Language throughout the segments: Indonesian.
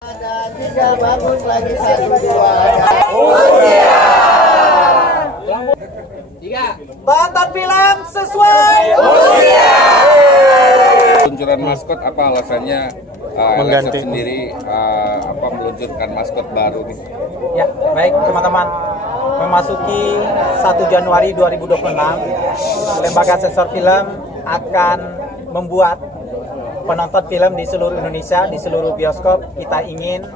Ada tiga bagus lagi satu dua. Usia. Tiga. Tonton film sesuai Usia. Peluncuran maskot apa alasannya LSF sendiri meluncurkan maskot baru nih? Ya, baik teman-teman. Memasuki 1 Januari 2026, Lembaga Sensor Film akan membuat penonton film di seluruh Indonesia, di seluruh bioskop. Kita ingin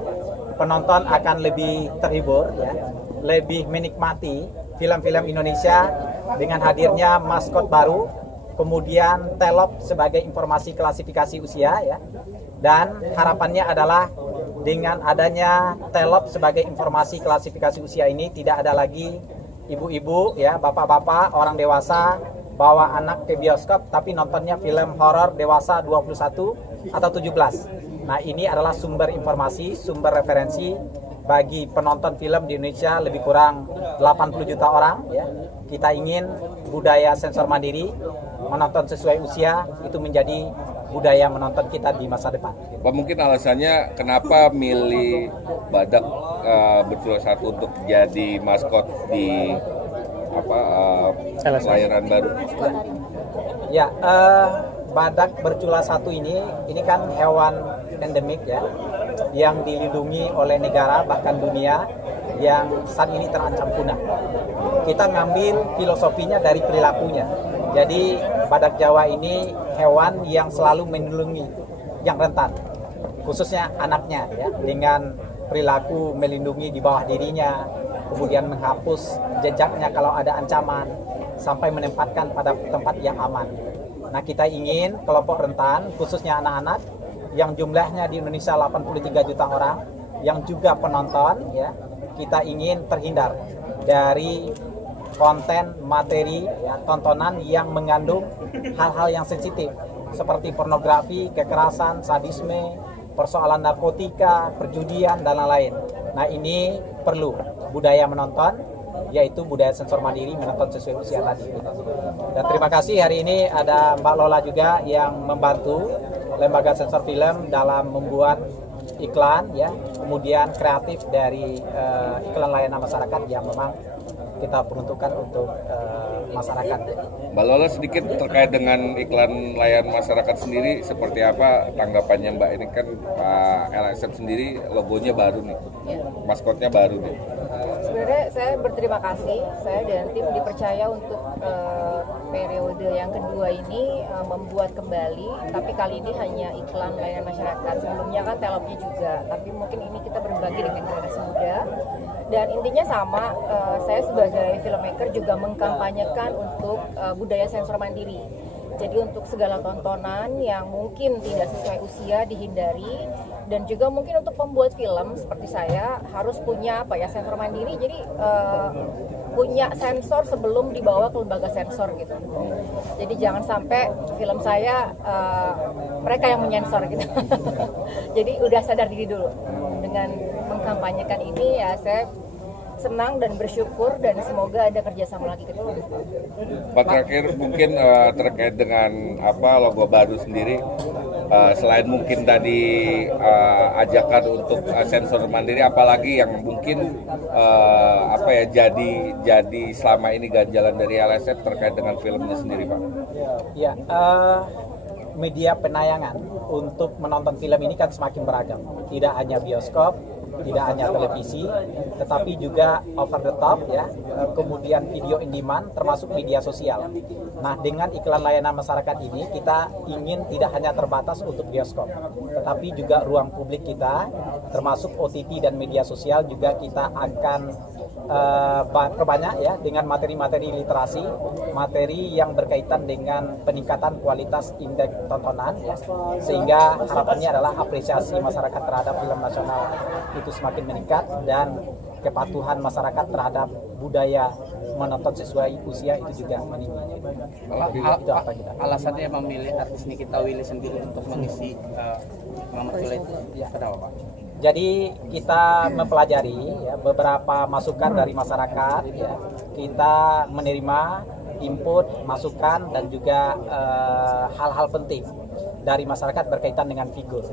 penonton akan lebih terhibur, ya, lebih menikmati film-film Indonesia dengan hadirnya maskot baru, kemudian telop sebagai informasi klasifikasi usia, ya, dan harapannya adalah dengan adanya telop sebagai informasi klasifikasi usia ini tidak ada lagi ibu-ibu, ya, bapak-bapak, orang dewasa bawa anak ke bioskop tapi nontonnya film horor dewasa 21 atau 17. Nah, ini adalah sumber informasi, sumber referensi bagi penonton film di Indonesia lebih kurang 80 juta orang, ya. Kita ingin budaya sensor mandiri, menonton sesuai usia itu menjadi budaya menonton kita di masa depan. Pak, mungkin alasannya kenapa milih badak bercula satu untuk jadi maskot di layanan baru? Ya, badak bercula satu ini kan hewan endemik, ya, yang dilindungi oleh negara bahkan dunia, yang saat ini terancam punah. Kita ngambil filosofinya dari perilakunya. Jadi badak Jawa ini hewan yang selalu melindungi yang rentan, khususnya anaknya, ya, dengan perilaku melindungi di bawah dirinya, kemudian menghapus jejaknya kalau ada ancaman, sampai menempatkan pada tempat yang aman. Nah, kita ingin kelompok rentan, khususnya anak-anak, yang jumlahnya di Indonesia 83 juta orang, yang juga penonton, ya, kita ingin terhindar dari konten, materi, ya, tontonan yang mengandung hal-hal yang sensitif seperti pornografi, kekerasan, sadisme, persoalan narkotika, perjudian, dan lain-lain. Nah, ini perlu budaya menonton, yaitu budaya sensor mandiri, menonton sesuai usia tadi. Dan terima kasih hari ini ada Mbak Lola juga yang membantu Lembaga Sensor Film dalam membuat iklan, ya, kemudian kreatif dari iklan layanan masyarakat yang memang kita peruntukkan untuk masyarakat. Mbak Lola, sedikit terkait dengan iklan layanan masyarakat sendiri, seperti apa tanggapannya Mbak? Ini kan LSF sendiri logonya baru nih, maskotnya baru nih. Sebenarnya saya berterima kasih, saya dan tim dipercaya untuk periode yang kedua ini membuat kembali, tapi kali ini hanya iklan layanan masyarakat. Sebelumnya kan telopnya juga, tapi mungkin ini kita berbagi dengan generasi muda. Dan intinya sama, saya sebagai filmmaker juga mengkampanyekan untuk budaya sensor mandiri. Jadi untuk segala tontonan yang mungkin tidak sesuai usia dihindari, dan juga mungkin untuk pembuat film seperti saya harus punya sensor mandiri. Jadi punya sensor sebelum dibawa ke lembaga sensor gitu. Jadi jangan sampai film saya mereka yang menyensor gitu. Jadi udah sadar diri dulu. Dengan mengkampanyekan ini, ya, saya senang dan bersyukur, dan semoga ada kerjasama lagi ke depan. Pak, terakhir mungkin terkait dengan logo baru sendiri, selain mungkin tadi ajakan untuk sensor mandiri, apalagi yang mungkin jadi selama ini ganjalan dari LSF terkait dengan filmnya sendiri, Pak? Ya, media penayangan untuk menonton film ini kan semakin beragam. Tidak hanya bioskop, tidak hanya televisi, tetapi juga over the top, ya, kemudian video in demand, termasuk media sosial. Nah, dengan iklan layanan masyarakat ini, kita ingin tidak hanya terbatas untuk bioskop, tetapi juga ruang publik kita, termasuk OTT dan media sosial juga kita akan perbanyak, ya, dengan materi-materi literasi, materi yang berkaitan dengan peningkatan kualitas indeks tontonan, ya, sehingga harapannya adalah apresiasi masyarakat terhadap film nasional itu semakin meningkat, dan kepatuhan masyarakat terhadap budaya menonton sesuai usia itu juga meningkat. Alasannya memilih artis Nikita Willy sendiri untuk mengisi Mamat itu, kenapa, Pak? Jadi kita mempelajari, ya, beberapa masukan dari masyarakat, ya. Kita menerima input, masukan, dan juga hal-hal penting dari masyarakat berkaitan dengan figur.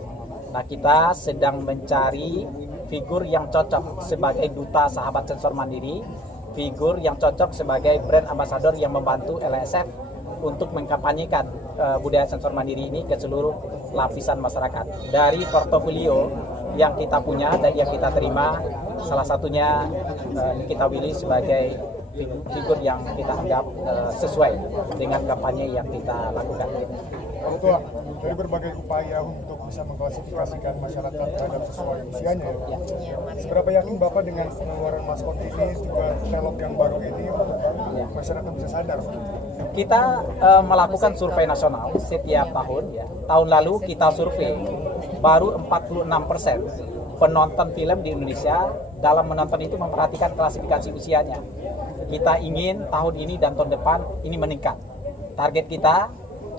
Nah, kita sedang mencari figur yang cocok sebagai duta sahabat sensor mandiri, figur yang cocok sebagai brand ambassador yang membantu LSF untuk mengkampanyekan budaya sensor mandiri ini ke seluruh lapisan masyarakat. Dari portofolio yang kita punya dan yang kita terima, salah satunya Nikita Willy sebagai figur yang kita anggap sesuai dengan kampanye yang kita lakukan. Pak Ketua, dari berbagai upaya untuk bisa mengklasifikasikan masyarakat terhadap sesuai usianya, seberapa yakin Bapak dengan pengeluaran maskot ini juga pelok yang baru ini masyarakat bisa sadar? Kita melakukan survei nasional setiap tahun. Ya. Tahun lalu kita survei baru 46% penonton film di Indonesia dalam menonton itu memperhatikan klasifikasi usianya. Kita ingin tahun ini dan tahun depan ini meningkat. Target kita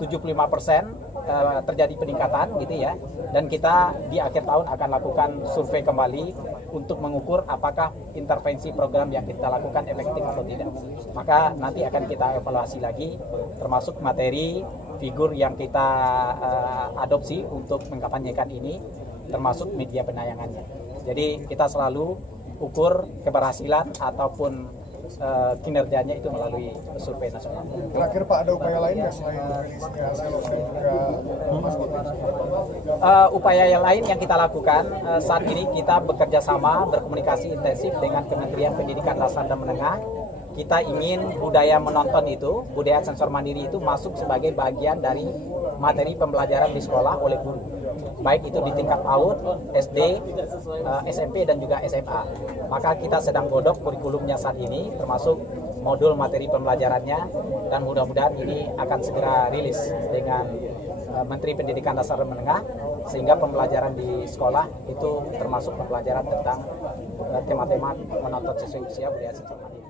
75% terjadi peningkatan gitu ya. Dan kita di akhir tahun akan lakukan survei kembali untuk mengukur apakah intervensi program yang kita lakukan efektif atau tidak. Maka nanti akan kita evaluasi lagi termasuk materi figur yang kita adopsi untuk mengkampanyekan ini termasuk media penayangannya. Jadi kita selalu ukur keberhasilan ataupun kinerjanya itu melalui survei nasional. Terakhir Pak, ada upaya lain nggak selain rilisnya Selok dan juga maskot? Upaya yang lain yang kita lakukan saat ini kita bekerja sama berkomunikasi intensif dengan Kementerian Pendidikan Dasar dan Menengah. Kita ingin budaya menonton itu, budaya sensor mandiri itu masuk sebagai bagian dari materi pembelajaran di sekolah oleh guru. Baik itu di tingkat PAUD, SD, SMP dan juga SMA. Maka kita sedang godok kurikulumnya saat ini, termasuk modul materi pembelajarannya, dan mudah-mudahan ini akan segera rilis dengan Menteri Pendidikan Dasar dan Menengah, sehingga pembelajaran di sekolah itu termasuk pembelajaran tentang tema-tema menonton sesuai usia budaya sensor mandiri.